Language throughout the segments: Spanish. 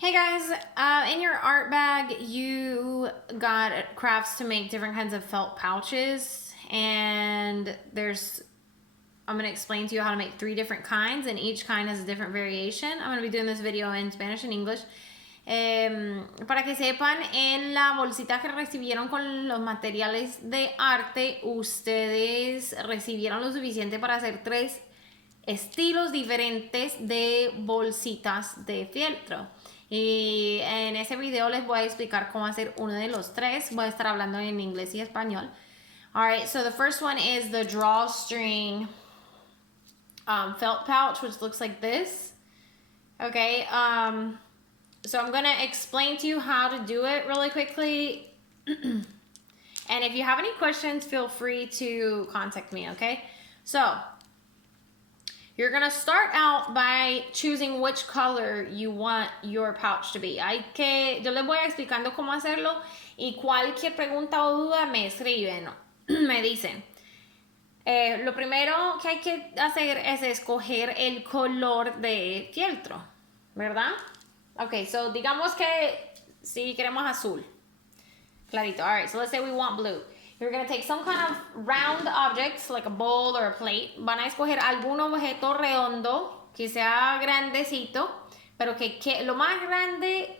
Hey guys, in your art bag you got crafts to make different kinds of felt pouches, and I'm going to explain to you how to make 3 different kinds, and each kind has a different variation. I'm going to be doing this video in Spanish and English. Para que sepan, en la bolsita que recibieron con los materiales de arte, ustedes recibieron lo suficiente para hacer 3 estilos diferentes de bolsitas de fieltro. Y en ese video les voy a explicar cómo hacer uno de los 3. Voy a estar hablando en inglés y español. Alright, so the first one is the drawstring felt pouch, which looks like this. Okay, so I'm going to explain to you how to do it really quickly. And if you have any questions, feel free to contact me, okay? So, you're going to start out by choosing which color you want your pouch to be. Yo les voy explicando cómo hacerlo, y cualquier pregunta o duda me escriben, me dicen. Lo primero que hay que hacer es escoger el color de fieltro, ¿verdad? Ok, so digamos que si queremos azul. Clarito. Alright, so let's say we want blue. You're going to take some kind of round object, like a bowl or a plate. Van a escoger algún objeto redondo que sea grandecito, pero que lo más grande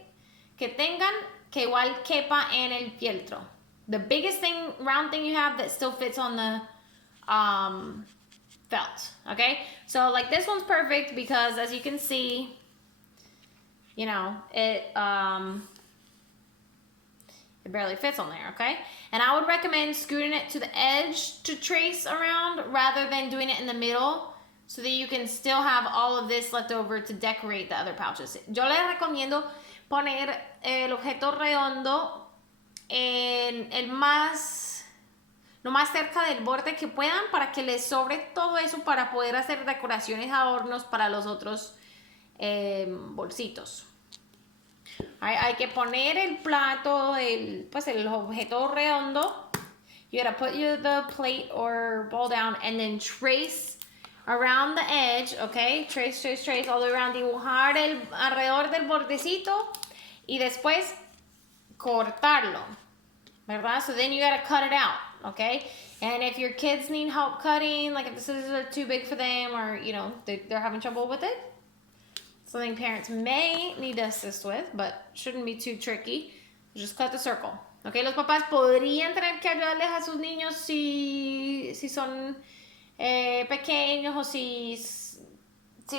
que tengan, que igual quepa en el fieltro. The biggest round thing you have that still fits on the felt. Okay? So like this one's perfect because as you can see, you know, it barely fits on there, okay? And I would recommend scooting it to the edge to trace around rather than doing it in the middle so that you can still have all of this left over to decorate the other pouches. Yo les recomiendo poner el objeto redondo en lo más cerca del borde que puedan para que les sobre todo eso para poder hacer decoraciones adornos para los otros bolsitos. Hay que poner el plato, el objeto redondo. You gotta put the plate or bowl down and then trace around the edge, okay? Trace all the way around. Dibujar alrededor del bordecito y después cortarlo, ¿verdad? So then you gotta cut it out, okay? And if your kids need help cutting, like if the scissors are too big for them or, you know, they're having trouble with it, something parents may need to assist with, but shouldn't be too tricky. Just cut the circle. Okay, los papás podrían tener que ayudarles a sus niños si son pequeños o si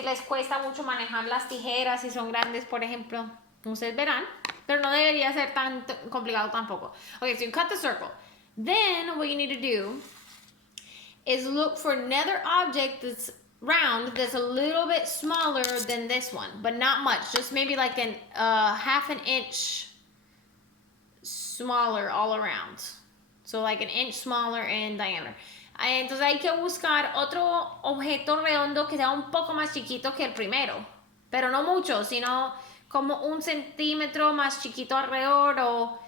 les cuesta mucho manejar las tijeras, si son grandes, por ejemplo. Ustedes verán, pero no debería ser tan complicado tampoco. Okay, so you cut the circle. Then what you need to do is look for another object that's round that's a little bit smaller than this one, but not much, just maybe like half an inch smaller all around, so like an inch smaller in diameter. Entonces hay que buscar otro objeto redondo que sea un poco más chiquito que el primero, pero no mucho, sino como 1 centímetro más chiquito alrededor o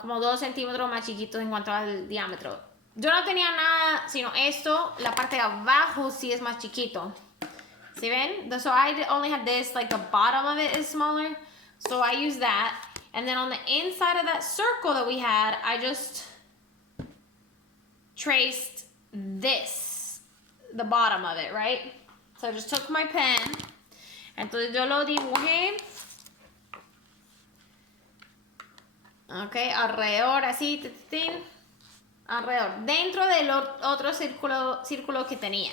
como 2 centímetros más chiquitos en cuanto al diámetro. Yo no tenía nada, sino esto, la parte de abajo sí es más chiquito. ¿Sí ven? So I only had this, like the bottom of it is smaller. So I used that. And then on the inside of that circle that we had, I just traced this, the bottom of it, right? So I just took my pen. Entonces yo lo dibujé. Ok, alrededor, así, alrededor, dentro del otro círculo que tenía.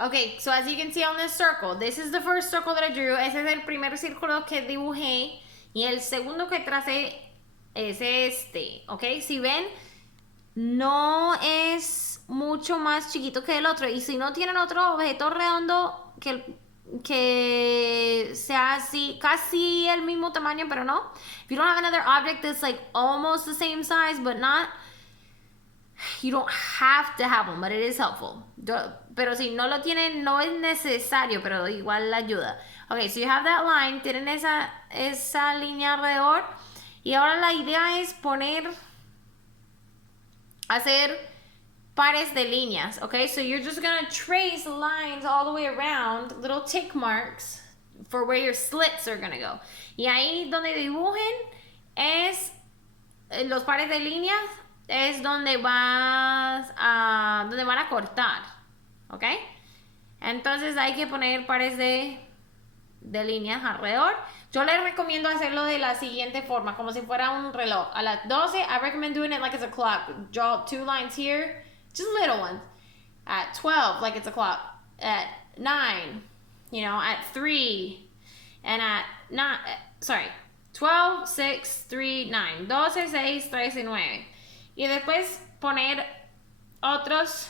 Okay, so as you can see on this circle, this is the first circle that I drew. Ese es el primer círculo que dibujé. Y el segundo que tracé es este. Ok, si ven, no es mucho más chiquito que el otro. Y si no tienen otro objeto redondo que sea así, casi el mismo tamaño, pero no. If you don't have another object that's like almost the same size, but not, you don't have to have one, but it is helpful. Pero si no lo tienen, no es necesario, pero igual la ayuda. Okay, so you have that line, tienen esa línea alrededor. Y ahora la idea es hacer pares de líneas, okay? So you're just gonna trace lines all the way around, little tick marks for where your slits are gonna go. Y ahí donde dibujen es los pares de líneas es donde van a cortar, ¿ok? Entonces hay que poner pares de líneas alrededor. Yo les recomiendo hacerlo de la siguiente forma, como si fuera un reloj. A las 12, I recommend doing it like it's a clock. Draw 2 lines here, just little ones. At 12, like it's a clock. At 9, at 3, and at 12, 6, 3, 9. 12, 6, 13, 9. Y después poner otros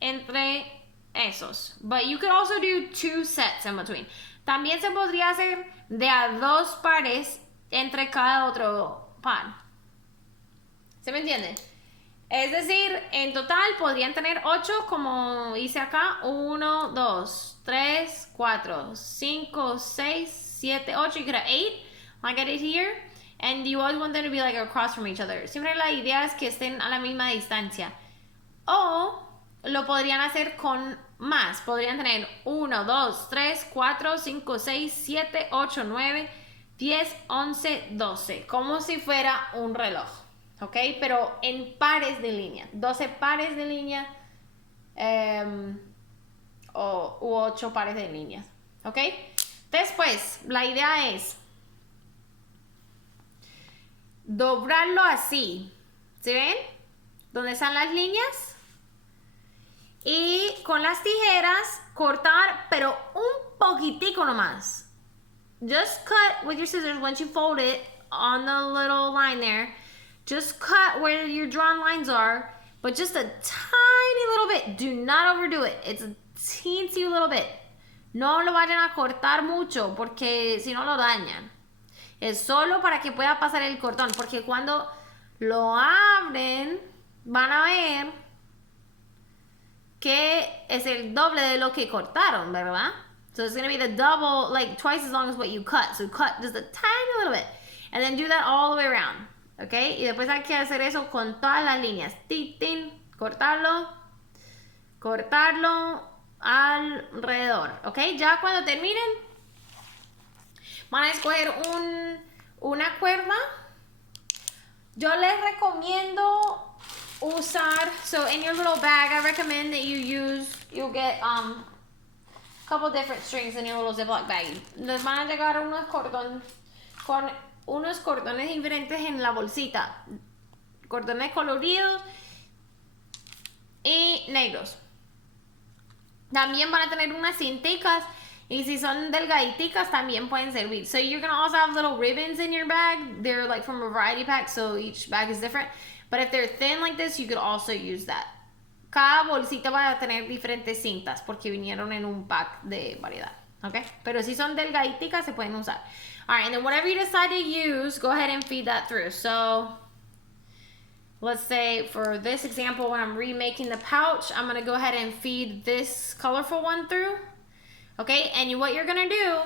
entre esos. But you could also do 2 sets in between. También se podría hacer de a 2 pares entre cada otro par. ¿Se me entiende? Es decir, en total podrían tener 8 como hice acá. 1, 2, 3, 4, 5, 6, 7, 8. You could have 8 like I did here. And you always want them to be like across from each other. Siempre la idea es que estén a la misma distancia. O lo podrían hacer con más. Podrían tener 1, 2, 3, 4, 5, 6, 7, 8, 9, 10, 11, 12. Como si fuera un reloj. ¿Ok? Pero en pares de línea. 12 pares de línea. U 8 pares de líneas. ¿Ok? Después, la idea es doblarlo así. ¿Sí ven? Donde están las líneas. Y con las tijeras cortar, pero un poquitico nomás. Just cut with your scissors once you fold it on the little line there. Just cut where your drawn lines are, but just a tiny little bit. Do not overdo it. It's a teensy little bit. No lo vayan a cortar mucho porque si no lo dañan. Es solo para que pueda pasar el cordón, porque cuando lo abren van a ver que es el doble de lo que cortaron, ¿verdad? So it's going to be the double, like twice as long as what you cut. So cut just a tiny little bit. And then do that all the way around. ¿Ok? Y después hay que hacer eso con todas las líneas. Tin, cortarlo alrededor. ¿Ok? Ya cuando terminen, van a escoger una cuerda. Yo les recomiendo usar, so in your little bag, I recommend that you'll get a couple different strings in your little Ziploc bag. Les van a llegar unos cordones diferentes en la bolsita. Cordones coloridos y negros. También van a tener unas cinticas. Y si son delgaditicas, también pueden servir. So you're going to also have little ribbons in your bag. They're like from a variety pack, so each bag is different. But if they're thin like this, you could also use that. Cada bolsita va a tener diferentes cintas porque vinieron en un pack de variedad. Okay? Pero si son delgaditicas, se pueden usar. Alright, and then whatever you decide to use, go ahead and feed that through. So let's say for this example, when I'm remaking the pouch, I'm going to go ahead and feed this colorful one through. Okay, and what you're going to do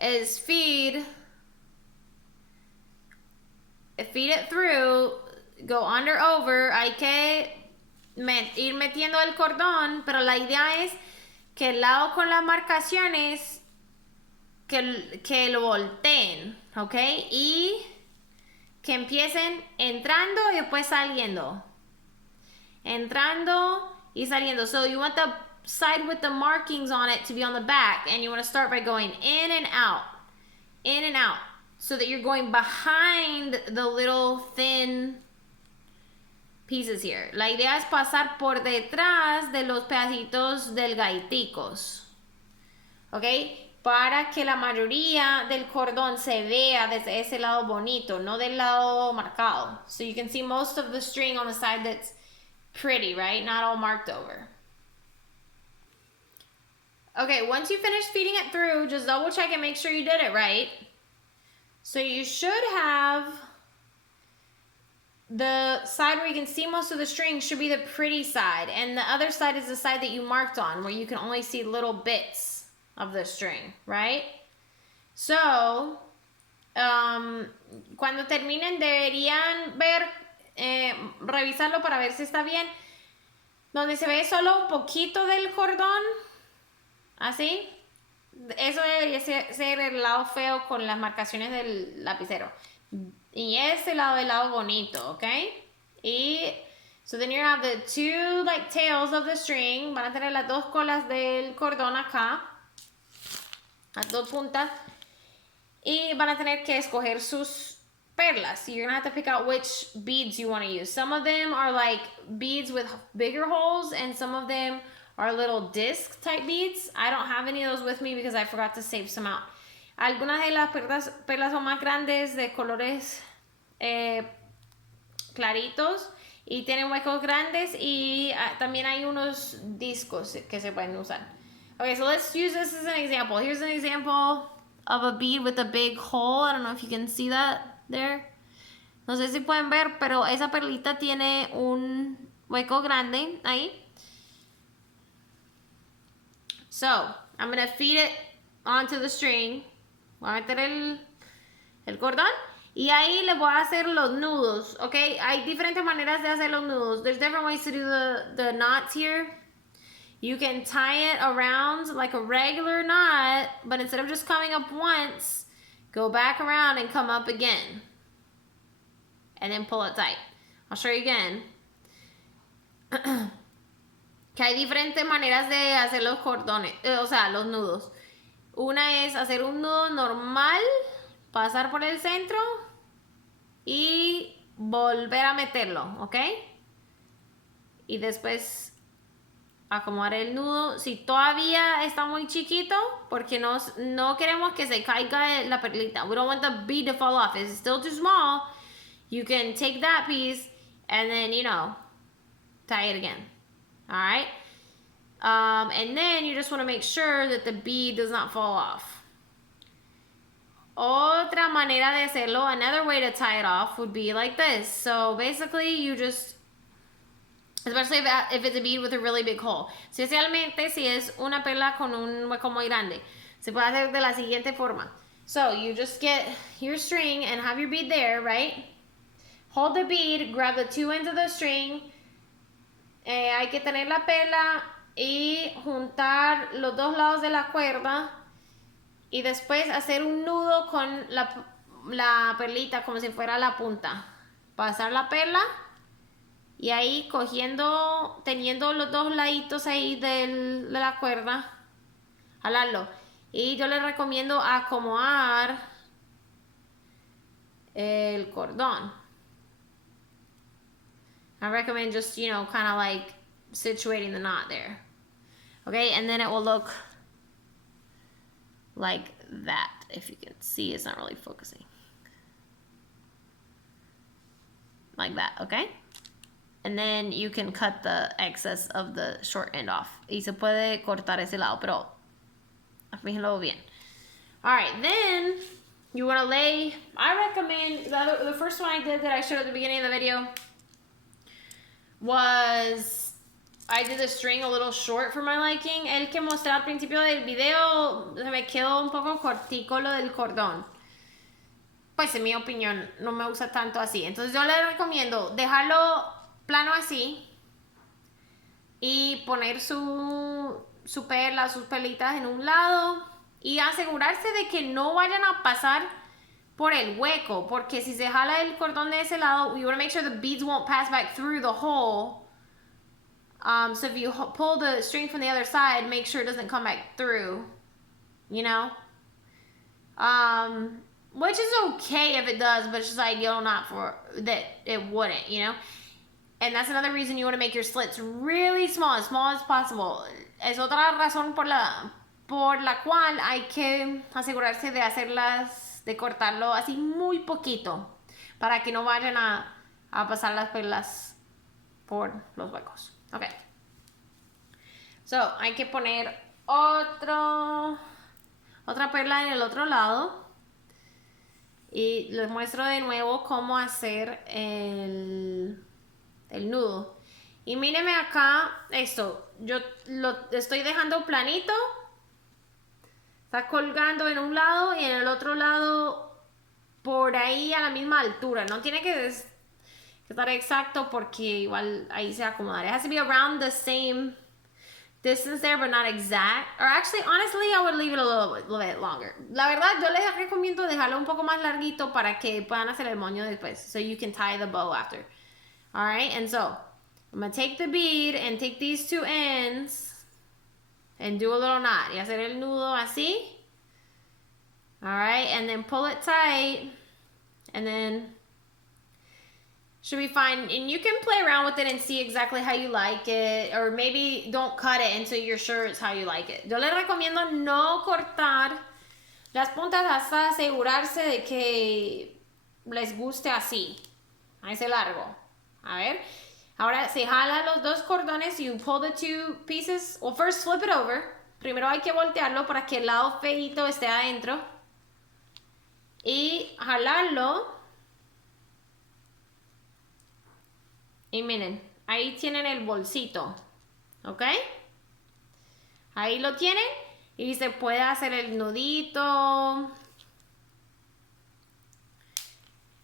is feed it through, go under, over. Hay que ir metiendo el cordón, pero la idea es que el lado con las marcaciones que lo volteen, ¿ok? Y que empiecen entrando y después saliendo. Entrando y saliendo. So you want the side with the markings on it to be on the back, and you want to start by going in and out, so that you're going behind the little thin pieces here. La idea es pasar por detrás de los pedacitos delgaditicos, ¿ok? Para que la mayoría del cordón se vea desde ese lado bonito, no del lado marcado. So you can see most of the string on the side that's pretty, right? Not all marked over. Okay, once you finish feeding it through, just double check and make sure you did it right. So you should have the side where you can see most of the string should be the pretty side. And the other side is the side that you marked on, where you can only see little bits of the string, right? So, cuando terminen deberían ver revisarlo para ver si está bien. Donde se ve solo un poquito del cordón, así, eso debería ser el lado feo con las marcaciones del lapicero. Y este lado, el lado bonito, ¿ok? Y so then you have the two like tails of the string. Van a tener las dos colas del cordón acá, las dos puntas. Y van a tener que escoger sus perlas. So you're gonna have to pick out which beads you want to use. Some of them are like beads with bigger holes, and some of them are little disc type beads. I don't have any of those with me because I forgot to save some out. Algunas de las perlas son más grandes, de colores claritos, y tienen huecos grandes, y también hay unos discos que se pueden usar. Okay, so let's use this as an example. Here's an example of a bead with a big hole. I don't know if you can see that there. No sé si pueden ver, pero esa perlita tiene un hueco grande ahí. So, I'm going to feed it onto the string. Voy a meter el cordón. Y ahí le voy a hacer los nudos, ¿ok? Hay diferentes maneras de hacer los nudos. There's different ways to do the knots here. You can tie it around like a regular knot, but instead of just coming up once, go back around and come up again. And then pull it tight. I'll show you again. Que hay diferentes maneras de hacer los cordones, o sea, los nudos. Una es hacer un nudo normal, pasar por el centro y volver a meterlo, ¿ok? Y después acomodar el nudo. Si todavía está muy chiquito, porque no queremos que se caiga la perlita. We don't want the bead to fall off. If it's still too small, you can take that piece and then, you know, tie it again. All right? And then you just want to make sure that the bead does not fall off. Otra manera de hacerlo, another way to tie it off would be like this. So basically you just, especially if it's a bead with a really big hole. Especialmente si es una perla con un hueco muy grande. Se puede hacer de la siguiente forma. So you just get your string and have your bead there, right? Hold the bead, grab the two ends of the string. Hay que tener la perla y juntar los dos lados de la cuerda. Y después hacer un nudo con la perlita como si fuera la punta. Pasar la perla. Y ahí teniendo los dos laditos ahí de la cuerda, jalarlo. Y yo les recomiendo acomodar el cordón. I recommend just, you know, kind of like situating the knot there. Okay, and then it will look like that. If you can see, it's not really focusing. Like that, okay? And then you can cut the excess of the short end off. Y se puede cortar ese lado, pero fíjenlo bien. Alright, then you want to lay, I recommend, the first one I did that I showed at the beginning of the video was, I did the string a little short for my liking. El que mostré al principio del video, se me quedó un poco cortico lo del cordón. Pues en mi opinión, no me gusta tanto así. Entonces yo le recomiendo dejarlo plano así y poner su perla, sus perlitas en un lado y asegurarse de que no vayan a pasar por el hueco, porque si se jala el cordón de ese lado, we want to make sure the beads won't pass back through the hole. So if you pull the string from the other side, make sure it doesn't come back through, you know? Which is okay if it does, but it's just ideal not for that it wouldn't, you know? And that's another reason you want to make your slits really small as possible. Es otra razón por la cual hay que asegurarse de cortarlo así muy poquito, para que no vayan a pasar las perlas por los huecos. Okay. So, hay que poner otra perla en el otro lado. Y les muestro de nuevo cómo hacer el nudo. Y mírenme acá esto. Yo lo estoy dejando planito. Está colgando en un lado y en el otro lado por ahí a la misma altura. No tiene que que estar exacto porque igual ahí se acomoda. It has to be around the same distance there, but not exact. Or actually, honestly, I would leave it a little bit longer. La verdad, yo les recomiendo dejarlo un poco más larguito para que puedan hacer el moño después. So you can tie the bow after. Alright, and so I'm going to take the bead and take these two ends and do a little knot. Y hacer el nudo así. Alright, and then pull it tight. And then should be fine. And you can play around with it and see exactly how you like it. Or maybe don't cut it until you're sure it's how you like it. Yo les recomiendo no cortar las puntas hasta asegurarse de que les guste así. A ese largo. A ver. Ahora se jala los dos cordones. You pull the two pieces. Well, first flip it over. Primero hay que voltearlo para que el lado feito esté adentro. Y jalarlo. Y miren, ahí tienen el bolsito. ¿Ok? Ahí lo tienen. Y se puede hacer el nudito.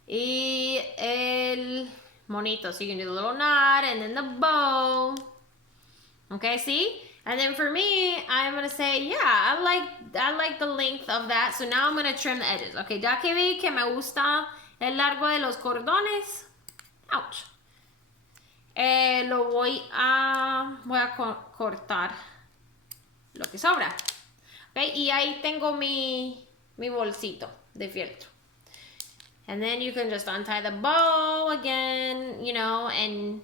Y el monito. So you can do the little knot and then the bow. Okay, see? And then for me, I'm going to say, yeah, I like the length of that. So now I'm going to trim the edges. Okay, ya que vi que me gusta el largo de los cordones. Ouch. Lo voy a cortar lo que sobra. Okay, y ahí tengo mi bolsito de fieltro. And then you can just untie the bow again, you know, and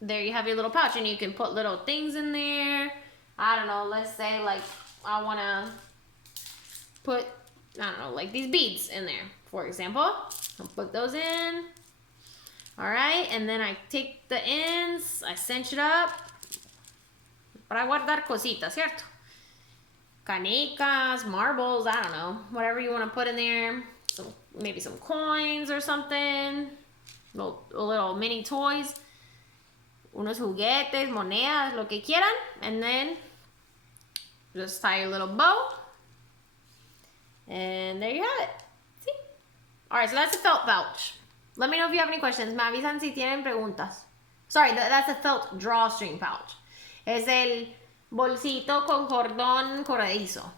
there you have your little pouch. And you can put little things in there. I don't know, let's say like I want to put, I don't know, like these beads in there, for example. I'll put those in. All right, and then I take the ends, I cinch it up para guardar cositas, ¿cierto? Canicas, marbles, I don't know, whatever you want to put in there. Maybe some coins or something, little mini toys, unos juguetes, monedas, lo que quieran, and then just tie your little bow, and there you have it. See? All right, so that's a felt pouch. Let me know if you have any questions. Me avisan si tienen preguntas. Sorry, that's a felt drawstring pouch. Es el bolsito con cordón corredizo.